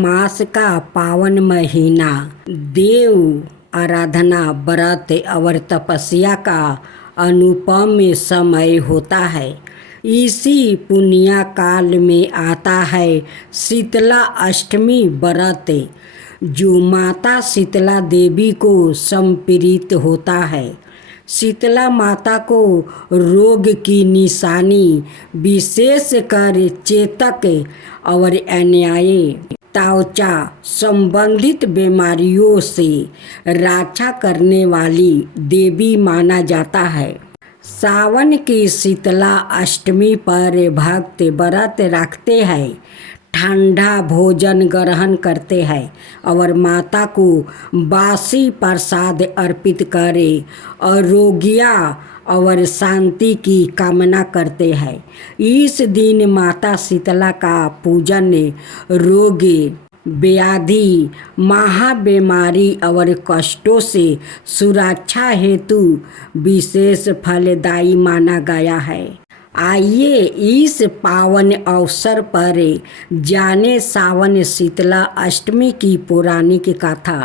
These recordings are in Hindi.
मास का पावन महीना देव आराधना, व्रत और तपस्या का अनुपम समय होता है। इसी पुण्य काल में आता है शीतला अष्टमी व्रत, जो माता शीतला देवी को समर्पित होता है। शीतला माता को रोग की निशानी, विशेषकर चेतक और अन्याय त्वचा संबंधित बीमारियों से रक्षा करने वाली देवी माना जाता है। सावन की शीतला अष्टमी पर भक्त व्रत रखते हैं, ठंडा भोजन ग्रहण करते हैं और माता को बासी प्रसाद अर्पित करे, आरोग्य और शांति की कामना करते हैं। इस दिन माता शीतला का पूजन रोग, व्याधि, महाबीमारी और कष्टों से सुरक्षा हेतु विशेष फलदायी माना गया है। आइए इस पावन अवसर पर जाने सावन शीतला अष्टमी की पौराणिक कथा।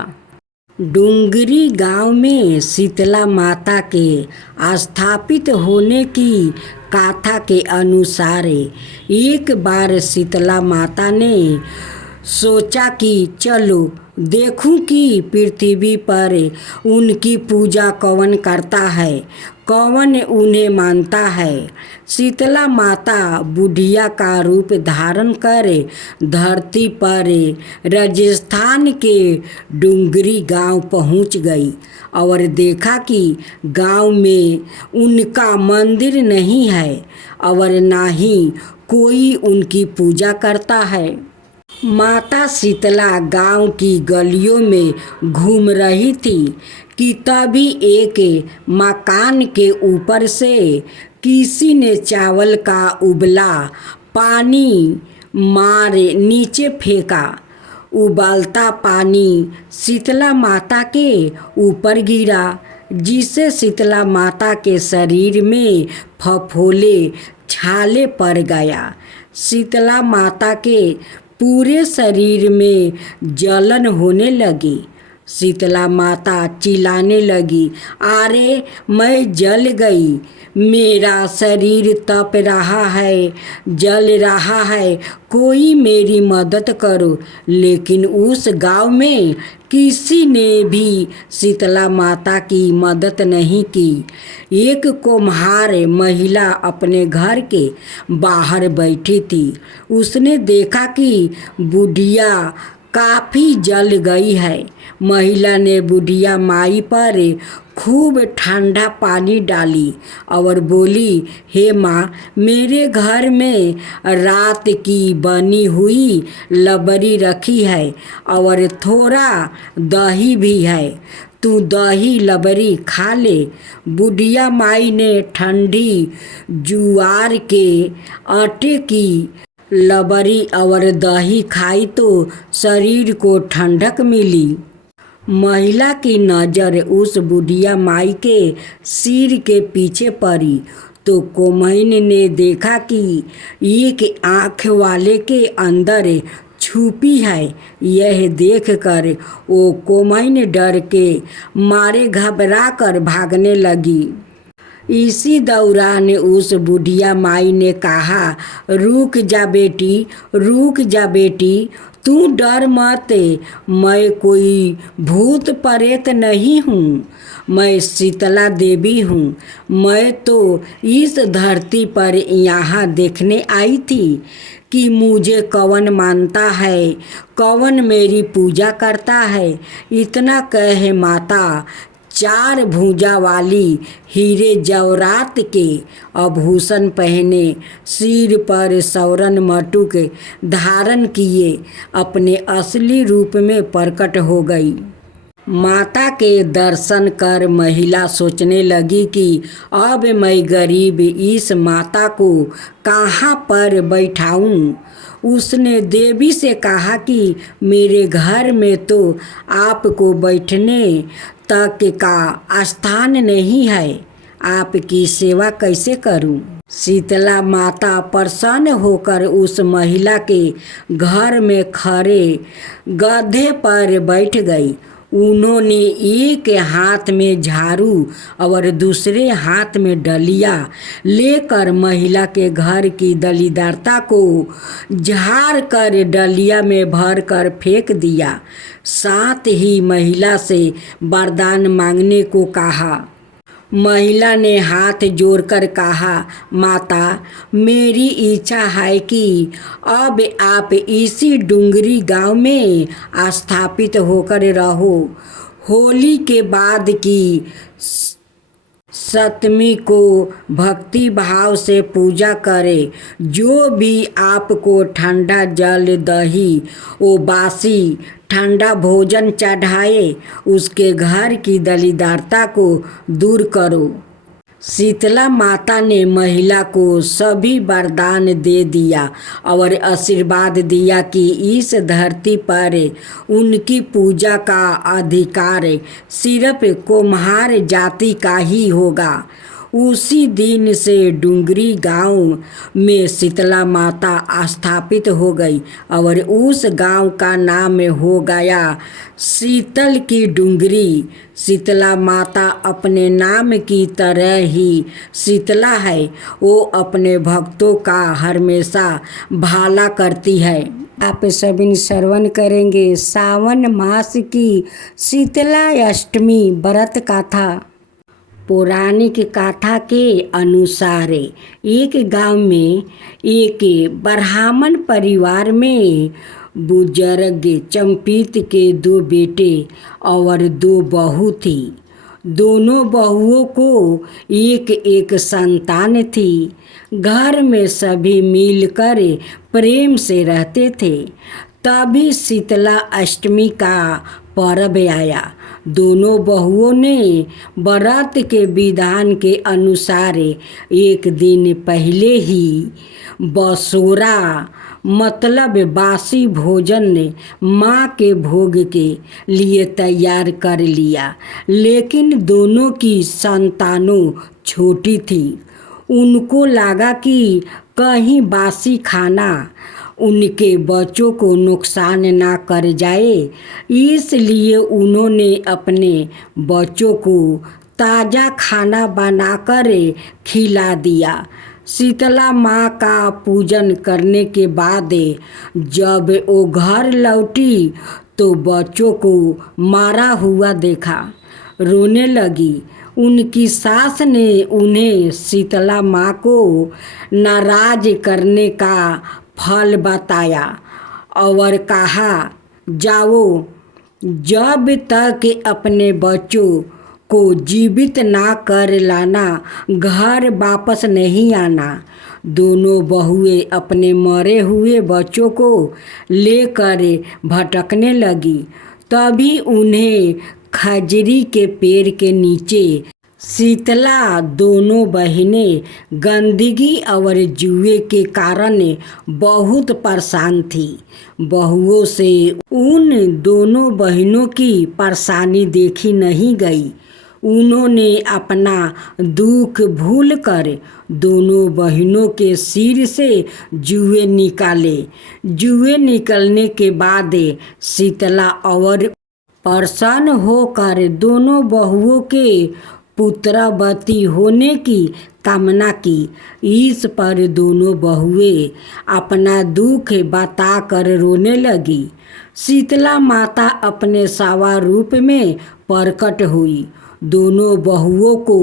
डुंगरी गांव में शीतला माता के स्थापित होने की कथा के अनुसार एक बार शीतला माता ने सोचा कि चलो देखूं कि पृथ्वी पर उनकी पूजा कौन करता है, कौन उन्हें मानता है। शीतला माता बुढ़िया का रूप धारण कर धरती पर राजस्थान के डुंगरी गांव पहुंच गई और देखा कि गांव में उनका मंदिर नहीं है और ना ही कोई उनकी पूजा करता है। माता शीतला गांव की गलियों में घूम रही थी कि तभी एक मकान के ऊपर से किसी ने चावल का उबला पानी मारे नीचे फेंका। उबलता पानी शीतला माता के ऊपर गिरा, जिससे शीतला माता के शरीर में फफोले छाले पड़ गया। शीतला माता के पूरे शरीर में जलन होने लगी। शीतला माता चिल्लाने लगी, अरे मैं जल गई, मेरा शरीर तप रहा है, जल रहा है, कोई मेरी मदद करो। लेकिन उस गांव में किसी ने भी शीतला माता की मदद नहीं की। एक कुम्हार महिला अपने घर के बाहर बैठी थी। उसने देखा कि बुढ़िया काफ़ी जल गई है। महिला ने बुढ़िया माई पर खूब ठंडा पानी डाली और बोली, हे माँ, मेरे घर में रात की बनी हुई लबड़ी रखी है और थोड़ा दही भी है, तू दही लबड़ी खा ले। बुढ़िया माई ने ठंडी जुआर के आटे की लबड़ी और दही खाई तो शरीर को ठंडक मिली। महिला की नज़र उस बुढ़िया माई के सिर के पीछे पड़ी तो कोमैन ने देखा कि एक आँख वाले के अंदर छुपी है। यह देखकर वो कोमैन डर के मारे घबरा कर भागने लगी। इसी दौरान उस बुढ़िया माई ने कहा, रुक जा बेटी, रुक जा बेटी, तू डर मत, मैं कोई भूत प्रेत नहीं हूँ, मैं शीतला देवी हूँ। मैं तो इस धरती पर यहाँ देखने आई थी कि मुझे कौन मानता है, कौन मेरी पूजा करता है। इतना कहे माता 4 भुजा वाली हीरे जवाहरात के आभूषण पहने, सिर पर स्वर्ण मटुक धारण किए अपने असली रूप में प्रकट हो गई। माता के दर्शन कर महिला सोचने लगी कि अब मैं गरीब इस माता को कहाँ पर बैठाऊं। उसने देवी से कहा कि मेरे घर में तो आपको बैठने तक का स्थान नहीं है, आपकी सेवा कैसे करूं। शीतला माता प्रसन्न होकर उस महिला के घर में खड़े गधे पर बैठ गई। उन्होंने एक हाथ में झाड़ू और दूसरे हाथ में डलिया लेकर महिला के घर की दलिद्रता को झाड़ कर डलिया में भर कर फेंक दिया। साथ ही महिला से वरदान मांगने को कहा। महिला ने हाथ जोड़कर कहा, माता, मेरी इच्छा है कि अब आप इसी डूंगरी गांव में स्थापित होकर रहो। होली के बाद की सप्तमी को भक्ति भाव से पूजा करें। जो भी आपको ठंडा जल, दही व बासी ठंडा भोजन चढ़ाए, उसके घर की दरिद्रता को दूर करो। शीतला माता ने महिला को सभी वरदान दे दिया और आशीर्वाद दिया कि इस धरती पर उनकी पूजा का अधिकार सिर्फ कुम्हार जाति का ही होगा। उसी दिन से डूंगरी गांव में शीतला माता स्थापित हो गई और उस गांव का नाम हो गया शीतल की डूंगरी। शीतला माता अपने नाम की तरह ही शीतला है। वो अपने भक्तों का हमेशा भला करती है। आप सभी श्रवण करेंगे सावन मास की शीतला अष्टमी व्रत कथा। पौराणिक कथा के अनुसार एक गांव में एक ब्राह्मण परिवार में बुजुर्ग चंपित के 2 बेटे और 2 बहू थी। दोनों बहुओं को एक एक संतान थी। घर में सभी मिलकर प्रेम से रहते थे। तभी शीतला अष्टमी का पर्व आया। दोनों बहुओं ने व्रत के विधान के अनुसार एक दिन पहले ही बसोरा मतलब बासी भोजन माँ के भोग के लिए तैयार कर लिया। लेकिन दोनों की संतानों छोटी थी। उनको लगा कि कहीं बासी खाना उनके बच्चों को नुकसान ना कर जाए, इसलिए उन्होंने अपने बच्चों को ताज़ा खाना बनाकर खिला दिया। शीतला माँ का पूजन करने के बाद जब वो घर लौटी तो बच्चों को मारा हुआ देखा। रोने लगी। उनकी सास ने उन्हें शीतला माँ को नाराज करने का फल बताया और कहा, जाओ, जब तक अपने बच्चों को जीवित ना कर लाना, घर वापस नहीं आना। दोनों बहुएं अपने मरे हुए बच्चों को लेकर भटकने लगी। तभी उन्हें खजरी के पेड़ के नीचे शीतला दोनों बहनें गंदगी और जुए के कारण बहुत परेशान थी। बहुओं से उन दोनों बहनों की परेशानी देखी नहीं गई। उन्होंने अपना दुख भूलकर दोनों बहनों के सिर से जुए निकाले। जुए निकलने के बाद शीतला और प्रसन्न होकर दोनों बहुओं के पुत्रवती होने की कामना की। इस पर दोनों बहुएं अपना दुख बताकर रोने लगी। शीतला माता अपने सावा रूप में प्रकट हुई। दोनों बहुओं को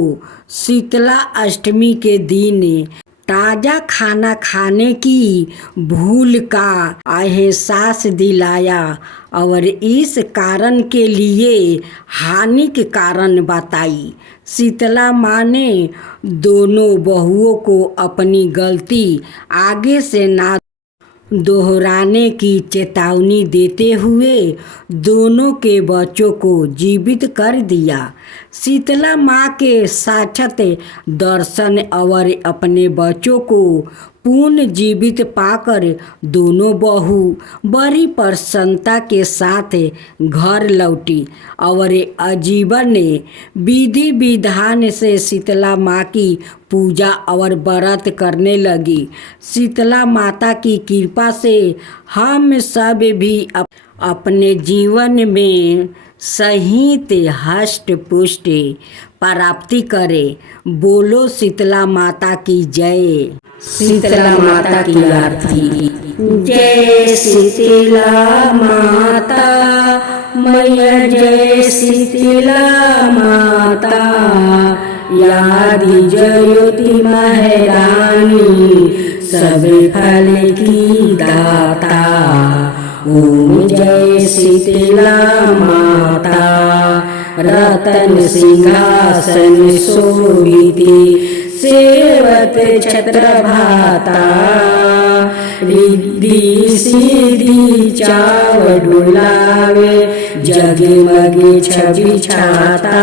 शीतला अष्टमी के दिन ताज़ा खाना खाने की भूल का एहसास दिलाया और इस कारण के लिए हानि के कारण बताई। शीतला माँ ने दोनों बहुओं को अपनी गलती आगे से ना दोहराने की चेतावनी देते हुए दोनों के बच्चों को जीवित कर दिया। शीतला माँ के साक्षात दर्शन और अपने बच्चों को पुनर्जीवित पाकर दोनों बहू बड़ी प्रसन्नता के साथ घर लौटी और आजीवन विधि विधान से शीतला माँ की पूजा और व्रत करने लगी। शीतला माता की कृपा से हम सब भी अपने जीवन में सहित हष्ट पुष्ट प्राप्ति करे। बोलो शीतला माता की जय। शीतला माता की आरती। जय शीतला माता मैया, जय शीतला माता, यादि ज्योति महारानी सब फल की दाता। ओम जय शीतला माता, रतन सिंहासन शोभिते सेवत छत्र भाता। रिद्धि सिद्धि चाव डुलावे जगमगे छवि छाता।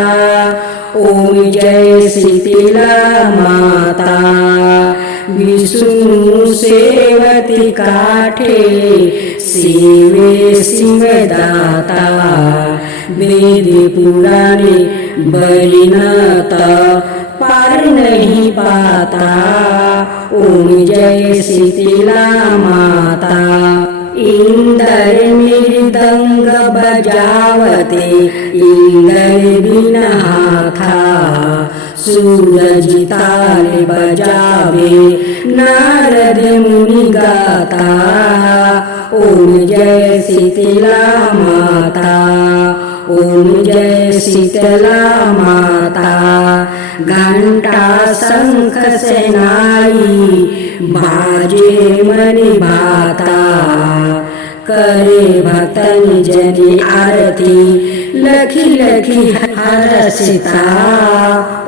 ओम जय शीतला माता, विष्णु सेवती काठे सेवे सिंहदाता। वेद पुराणे बलिनाता पार नहीं पाता। ओम जय शीतला माता, इंद्र मृदंग बजावते इंद्र बिना था। सूरज ताल बजावे नारद मुनि गाता। ओम जय शीतला माता, ओम जय शीतला माता। घंटा शंख सेनाई बाजे मणि भाता। करे भक्तन जन आरती लखी लखी हर्षिता।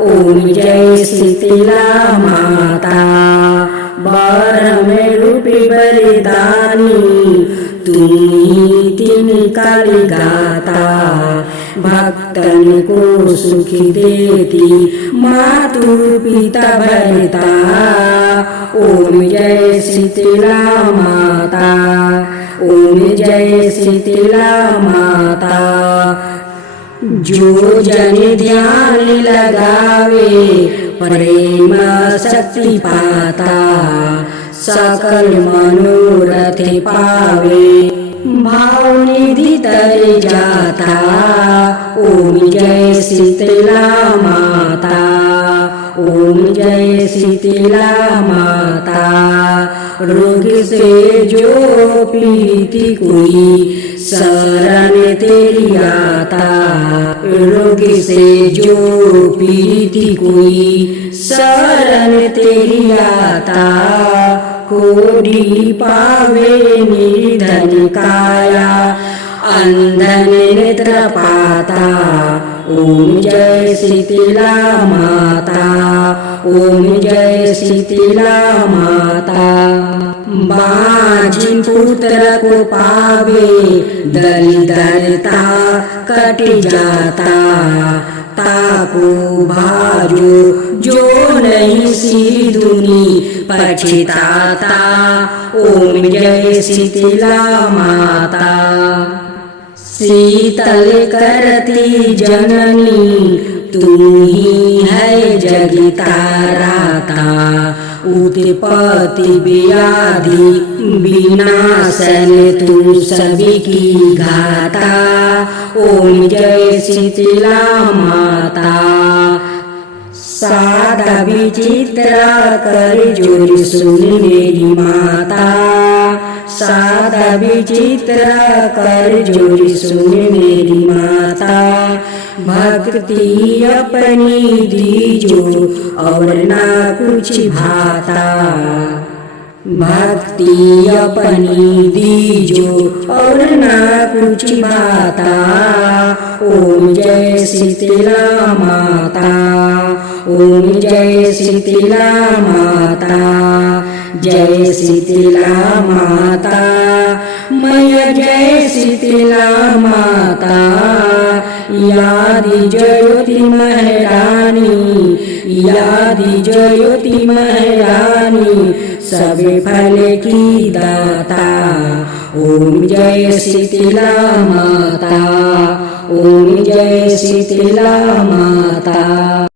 ओम जय शीतला माता, बारह रूपी बलिदानी तुम ही तीन काली गाता। भक्तन को सुखी देती मातु पिता भरता। ओम जय शीतला माता, ओम जय शीतला माता। जो जन ध्यान लगावे प्रेम शक्ति पाता। सकल मनोरथ पावे भाव निधि तर जाता। ओम जय शीतला माता, ओम जय शीतला माता। रोग से जो पीती कोई शरण तेरी आता। रोग से जो पीती कोई शरण तेरी आता। कोडी पावे निर्धन काया अंधन नेत्र पाता। ओम जय शीतला माता, ओम जय शीतला माता। बाझिन पुत्र को पावे दरिद्रता कट जाता। ताको भाजो जो नहीं सिधुनी पछताता। ओम जय शीतला माता, शीतल करती जननी तुम ही है जगताराता। उत्पत्ति व्याधि विनाशन तुम सभी की घाता। ओम जय शीतला माता, सादा विचित्र कर जोर सुन मेरी माता। सादा विचित्र कर जोर सुन मेरी माता। भक्ति अपनी दीजो और ना कुछ भाता। भक्ति अपनी दीजो और ना कुछ भाता। ओम जय शीतला माता, ओम जय शीतला माता। जय शीतला माता मैया, जय शीतला माता। यादि ज्योति महारानी, यादि ज्योति महारानी, सभी फल की दाता। ओम जय शीतला माता, ओम जय शीतला माता।